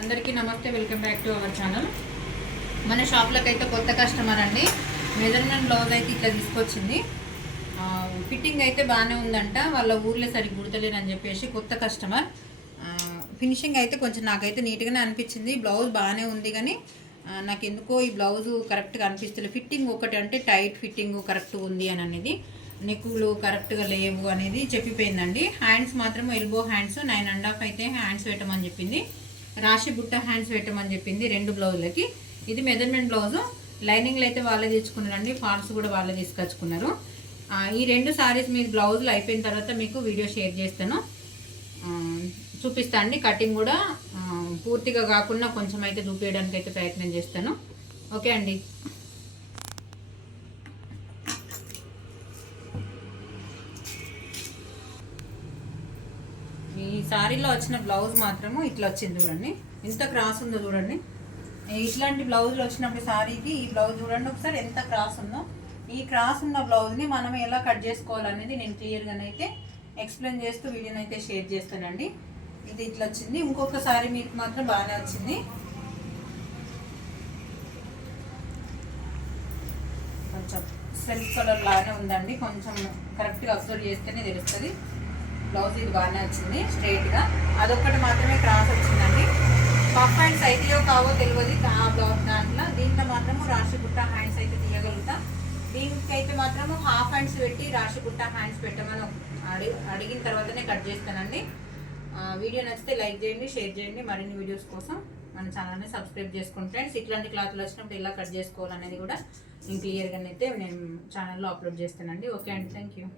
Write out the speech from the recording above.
అందరికీ నమస్తే, welcome back to our channel. మన షాప్లోకి అయితే కొత్త కస్టమర్ అండి. మెజర్మెంట్ బ్లౌజ్ అయితే ఇట్లా తీసుకొచ్చింది. ఫిట్టింగ్ అయితే బాగానే ఉందంట. వాళ్ళ ఊర్లో సరిగ్గా గుర్తలేరు అని చెప్పేసి కొత్త కస్టమర్. ఫినిషింగ్ అయితే కొంచెం నాకైతే నీట్గానే అనిపించింది. బ్లౌజ్ బాగానే ఉంది కానీ నాకు ఎందుకో ఈ బ్లౌజు కరెక్ట్గా అనిపిస్తుంది. ఫిట్టింగ్ ఒకటి అంటే టైట్ ఫిట్టింగ్ కరెక్ట్ ఉంది అని అనేది, నెక్కులు కరెక్ట్గా లేవు అనేది చెప్పిపోయిందండి. హ్యాండ్స్ మాత్రం ఎల్బో హ్యాండ్స్ 9.5 అయితే హ్యాండ్స్ పెట్టమని చెప్పింది. రాశి బుట్ట హ్యాండ్స్ పెట్టమని చెప్పింది 2 బ్లౌజులకి. ఇది మెజర్మెంట్ బ్లౌజు. లైనింగ్లు అయితే వాళ్ళే తెచ్చుకున్నారండి, ఫాల్స్ కూడా వాళ్ళే తీసుకొచ్చుకున్నారు. ఈ 2 సారీస్ మీరు బ్లౌజులు అయిపోయిన తర్వాత మీకు వీడియో షేర్ చేస్తాను, చూపిస్తాను అండి. కటింగ్ కూడా పూర్తిగా కాకుండా కొంచెం అయితే చూపించడానికి అయితే ప్రయత్నం చేస్తాను. ఓకే అండి. ఈ సారీలో వచ్చిన బ్లౌజ్ మాత్రము ఇట్లా వచ్చింది చూడండి, ఎంత క్రాస్ ఉందో చూడండి. ఇట్లాంటి బ్లౌజులు వచ్చినప్పుడు సారీకి ఈ బ్లౌజ్ చూడండి ఒకసారి ఎంత క్రాస్ ఉందో. ఈ క్రాస్ ఉన్న బ్లౌజ్ని మనం ఎలా కట్ చేసుకోవాలనేది నేను క్లియర్గానైతే ఎక్స్ప్లెయిన్ చేస్తూ వీడియోని అయితే షేర్ చేస్తానండి. ఇది ఇట్లా వచ్చింది. ఇంకొక సారీ మీకు మాత్రం బాగానే వచ్చింది. కొంచెం సెల్ఫ్ కలర్ లాగానే ఉందండి, కొంచెం కరెక్ట్గా అబ్జర్వ్ చేస్తేనే తెలుస్తుంది. బ్లౌజ్ ఇది బాగానే వచ్చింది స్ట్రైట్గా. అదొక్కటి మాత్రమే క్రాస్ వచ్చిందండి. పఫ్ హ్యాండ్స్ అయితేయో కావో తెలియదు ఆ బ్లౌజ్ దాంట్లో. దీంట్లో మాత్రము రాశి బుట్ట హ్యాండ్స్ అయితే తీయగలుగుతా. దీనికైతే మాత్రము హాఫ్ హ్యాండ్స్ పెట్టి రాశి బుట్ట హ్యాండ్స్ పెట్టమని అడిగిన తర్వాతనే కట్ చేస్తానండి. వీడియో నచ్చితే లైక్ చేయండి, షేర్ చేయండి. మరిన్ని వీడియోస్ కోసం మన ఛానల్ని సబ్స్క్రైబ్ చేసుకోండి ఫ్రెండ్స్. ఇట్లాంటి క్లాత్లు వచ్చినప్పుడు ఎలా కట్ చేసుకోవాలనేది కూడా నేను క్లియర్గా అయితే నేను ఛానల్లో అప్లోడ్ చేస్తానండి. ఓకే అండి, థ్యాంక్ యూ.